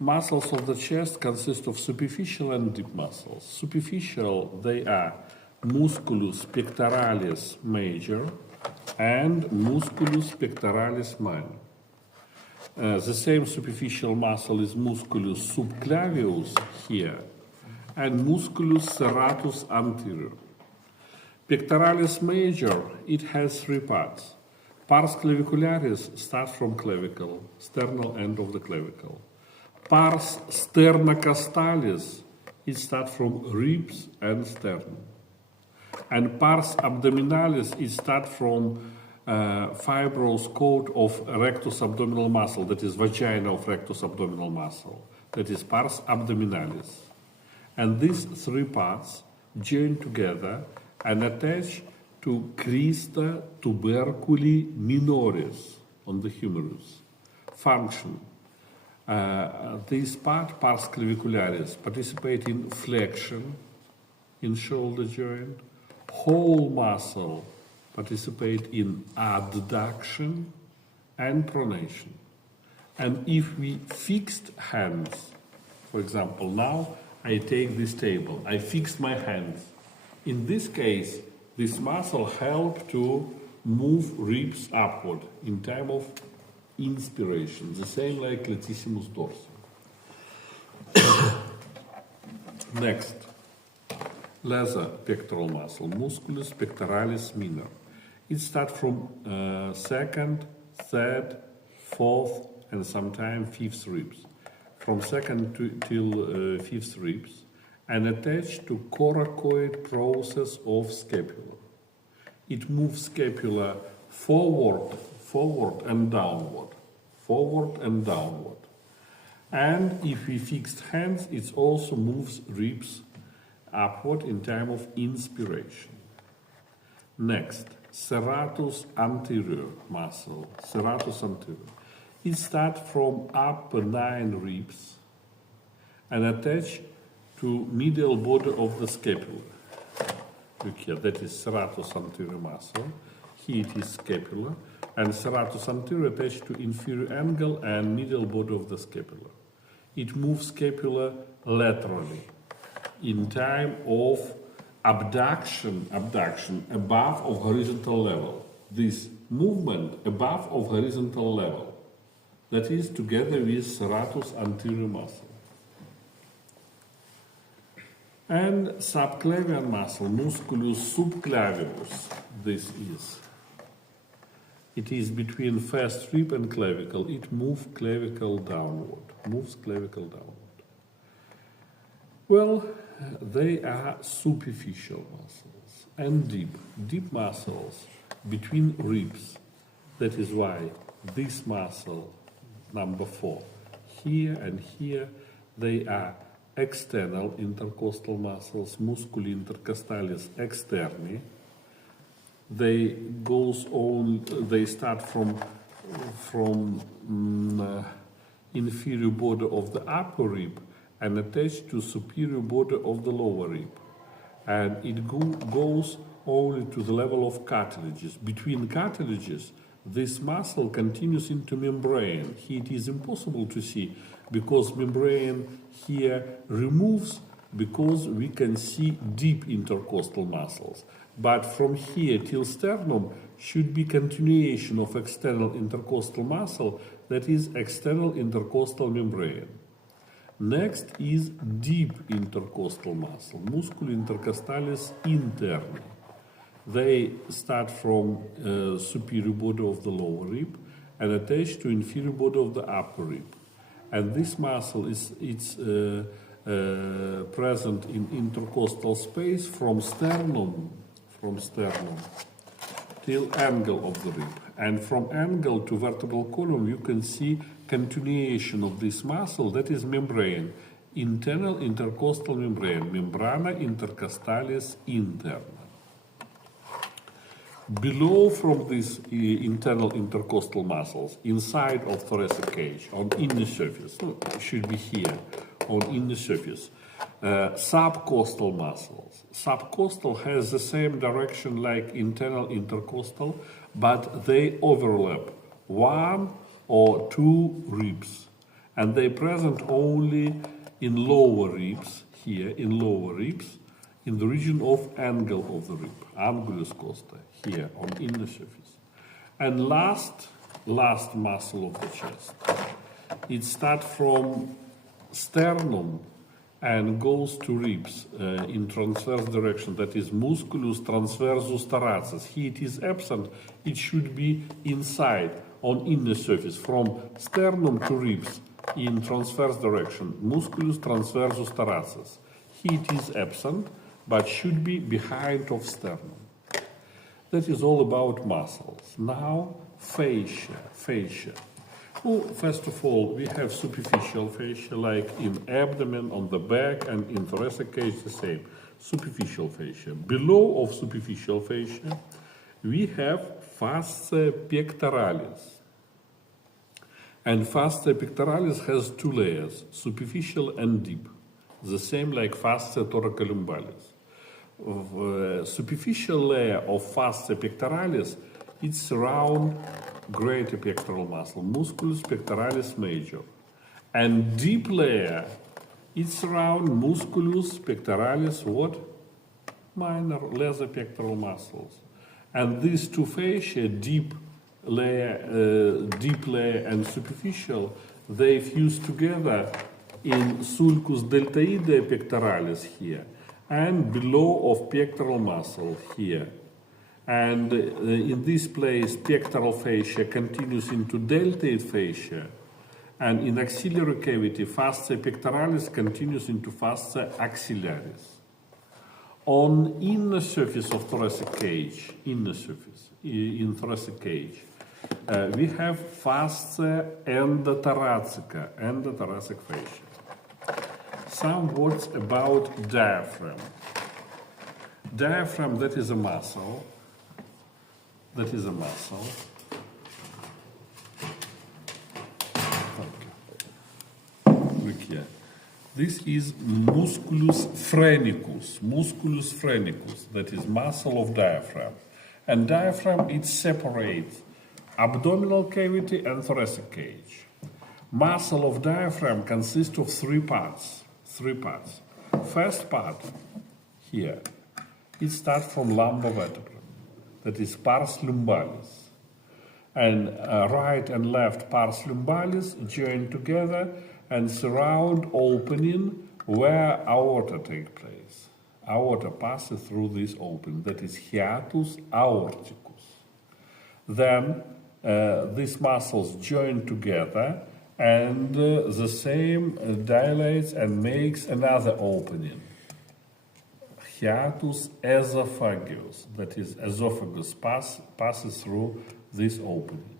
muscles of the chest consist of superficial and deep muscles. Superficial, they are musculus pectoralis major and musculus pectoralis minor. The same superficial muscle is musculus subclavius here and musculus serratus anterior. Pectoralis major, it has three parts. Pars clavicularis starts from clavicle, sternal end of the clavicle. Pars sternocostalis, it starts from ribs and sternum. And pars abdominalis, it starts from fibrous coat of rectus abdominal muscle, that is vagina of rectus abdominal muscle, that is pars abdominalis. And these three parts join together and attach to crista tuberculi minoris on the humerus. Function. This part, pars clavicularis, participate in flexion in shoulder joint. Whole muscle participate in adduction and pronation. And if we fixed hands, for example, now I take this table, I fix my hands. In this case, this muscle helps to move ribs upward in time of inspiration, the same like latissimus dorsi. Next, lesser pectoral muscle, musculus pectoralis minor. It starts from second, third, fourth, and sometimes fifth ribs. From second till fifth ribs, and attached to coracoid process of scapula. It moves scapula forward and downward, forward and downward. And if we fixed hands, it also moves ribs upward in time of inspiration. Next, serratus anterior muscle, serratus anterior. It starts from upper 9 ribs and attached to medial border of the scapula. Look here, that is serratus anterior muscle. Here it is scapula, and serratus anterior attached to inferior angle and medial border of the scapula. It moves scapula laterally in time of abduction above of horizontal level. This movement above of horizontal level, that is together with serratus anterior muscle. And subclavian muscle, musculus subclavius, this is. It is between first rib and clavicle. It moves clavicle downward, Well, they are superficial muscles and deep muscles between ribs. That is why this muscle, number 4, here and here, they are external intercostal muscles, musculi intercostalis externi. They start from inferior border of the upper rib and attach to superior border of the lower rib. And it goes only to the level of cartilages. Between cartilages, this muscle continues into membrane. Here it is impossible to see because membrane here removes, because we can see deep intercostal muscles. But from here till sternum should be continuation of external intercostal muscle, that is external intercostal membrane. Next is deep intercostal muscle, musculi intercostalis interni. They start from superior border of the lower rib and attach to inferior border of the upper rib. And this muscle is present in intercostal space from sternum till angle of the rib. And from angle to vertebral column, you can see continuation of this muscle, that is membrane, internal intercostal membrane, membrana intercostalis interna. Below from these internal intercostal muscles, inside of thoracic cage, on inner surface, should be here, on inner surface, subcostal muscles. Subcostal has the same direction like internal intercostal, but they overlap 1 or 2 ribs. and they present only in lower ribs, here in lower ribs, in the region of angle of the rib, angulus costae, here on inner surface. And last muscle of the chest, it starts from sternum and goes to ribs in transverse direction, that is musculus transversus thoracis. Here it is absent, it should be inside on inner surface, from sternum to ribs in transverse direction, musculus transversus thoracis. Here it is absent, but should be behind of sternum. That is all about muscles. Now, fascia. Well, first of all, we have superficial fascia, like in abdomen, on the back, and in thoracic cage, the same. Superficial fascia. Below of superficial fascia, we have fascia pectoralis. And fascia pectoralis has two layers, superficial and deep, the same like fascia thoracolumbalis. Superficial layer of fascia pectoralis, it's around greater pectoral muscle, musculus pectoralis major. And deep layer, it's around musculus pectoralis what? Minor, lesser pectoral muscles. And these two fascia, deep layer and superficial, they fuse together in sulcus deltoidea pectoralis here, and below of pectoral muscle here. And in this place, pectoral fascia continues into deltoid fascia, and in axillary cavity, fascia pectoralis continues into fascia axillaris. On inner surface of thoracic cage, in thoracic cage, we have fascia endothoracic fascia. Some words about diaphragm. Diaphragm, that is a muscle. Look here. This is musculus phrenicus, that is muscle of diaphragm. And diaphragm, it separates abdominal cavity and thoracic cage. Muscle of diaphragm consists of three parts. First part, here, it starts from lumbar vertebra, that is pars lumbalis. And right and left pars lumbalis join together and surround opening where aorta takes place. Aorta passes through this opening, that is hiatus aorticus. Then these muscles join together, and the same dilates and makes another opening, hiatus esophageus, that is esophagus passes through this opening.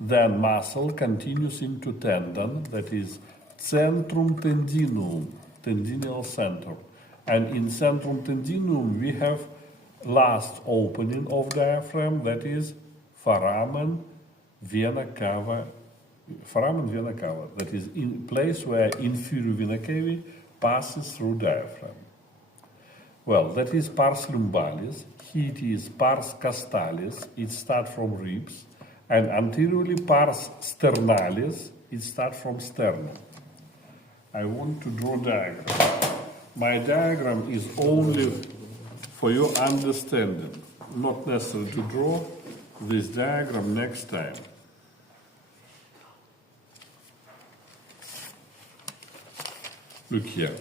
Then muscle continues into tendon, that is centrum tendinum, tendinal center. And in centrum tendinum we have last opening of diaphragm, that is foramen vena cava, that is in place where inferior vena cava passes through diaphragm. Well, that is pars lumbalis. Here it is pars castalis, it starts from ribs. And anteriorly pars sternalis, it starts from sternum. I want to draw diagram. My diagram is only for your understanding, not necessary to draw this diagram next time. Look here.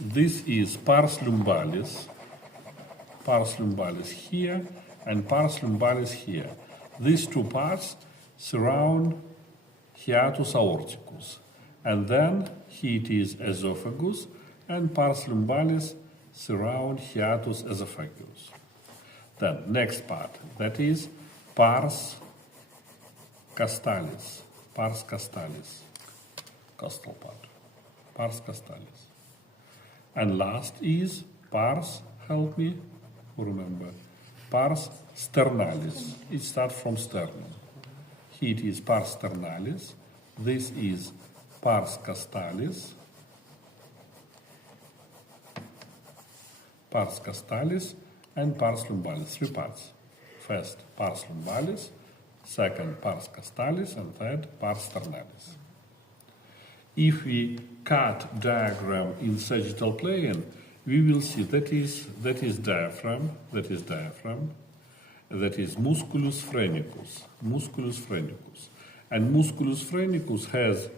This is pars lumbalis here, and pars lumbalis here. These two parts surround hiatus aorticus, and then here it is esophagus, and pars lumbalis surround hiatus esophagus. Then next part, that is pars castalis, costal part, pars castalis. And last is pars, help me remember, pars sternalis. It starts from sternum. Here it is pars sternalis. This is pars castalis. And pars lumbalis. Three parts. First, pars lumbalis. Second, pars castalis. And third, pars sternalis. If we cut diagram in sagittal plane, we will see that is diaphragm, that is musculus phrenicus, and musculus phrenicus has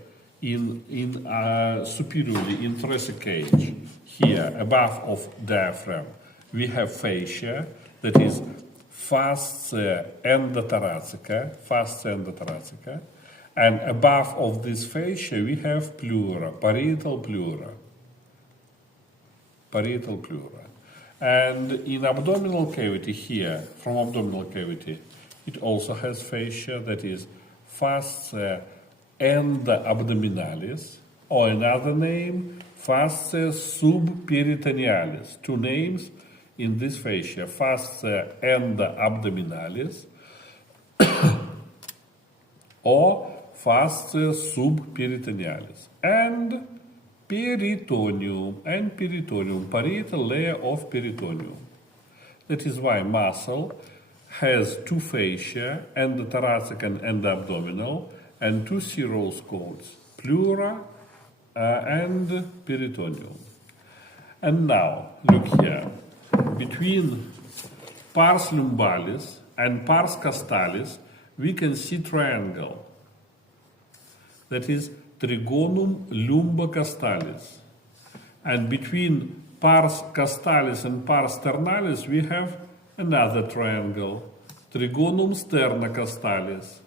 superiorly in thoracic cage here above of diaphragm we have fascia, that is fascia endothoracica, and above of this fascia we have pleura, parietal pleura. And in abdominal cavity here, from abdominal cavity, it also has fascia, that is fascia endoabdominalis, or another name, fascia subperitonealis. Two names in this fascia, fascia endoabdominalis or fascia subperitonealis, and peritoneum, parietal layer of peritoneum. That is why muscle has two fascia, endothoracic and endabdominal, and two serous codes, pleura and peritoneum. And now, look here, between pars lumbalis and pars costalis, we can see triangle. That is trigonum lumbocostalis. And between pars costalis and pars sternalis, we have another triangle, trigonum sternocostalis.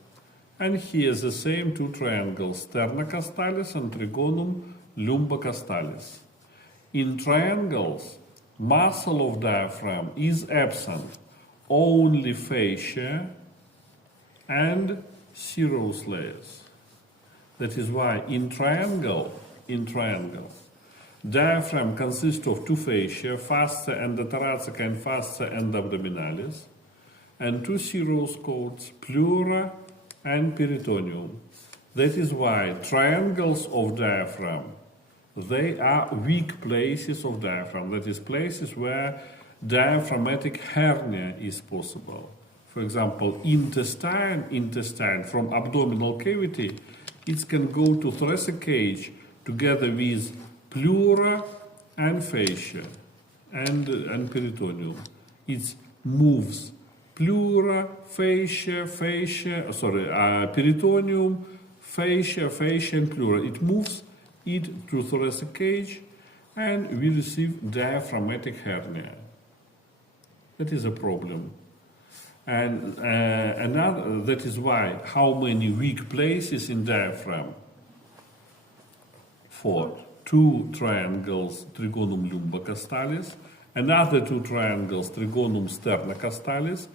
And here the same two triangles, sternocostalis and trigonum lumbocostalis. In triangles, muscle of diaphragm is absent, only fascia and serous layers. That is why in triangle, diaphragm consists of two fascia, fascia endothoracica and fascia endabdominalis, and two serous codes, pleura and peritoneum. That is why triangles of diaphragm, they are weak places of diaphragm, that is places where diaphragmatic hernia is possible. For example, intestine from abdominal cavity, it can go to thoracic cage together with pleura and fascia and peritoneum. It moves pleura, peritoneum, fascia, and pleura. It moves it to thoracic cage, and we receive diaphragmatic hernia. That is a problem. And that is why how many weak places in diaphragm? For two triangles, trigonum lumbocostalis, another two triangles, trigonum sternocostalis,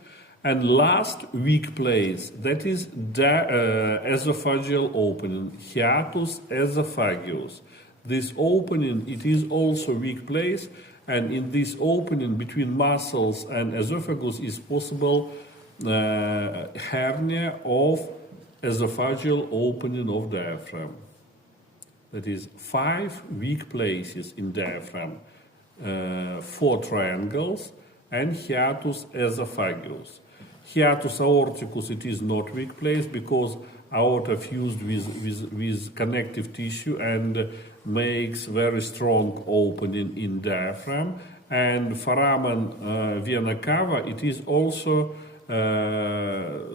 and last weak place, that is esophageal opening, hiatus esophageus. This opening, it is also weak place, and in this opening between muscles and esophagus is possible hernia of esophageal opening of diaphragm. That is 5 weak places in diaphragm, 4 triangles, and hiatus esophageus. Hiatus aorticus, it is not weak place because aorta fused with connective tissue and makes very strong opening in diaphragm. And foramen vena cava, it is also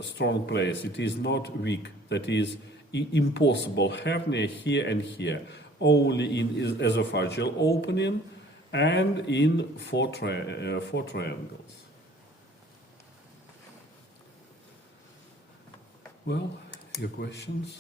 strong place. It is not weak. That is impossible hernia here and here. Only in esophageal opening and in 4 triangles. Well, your questions?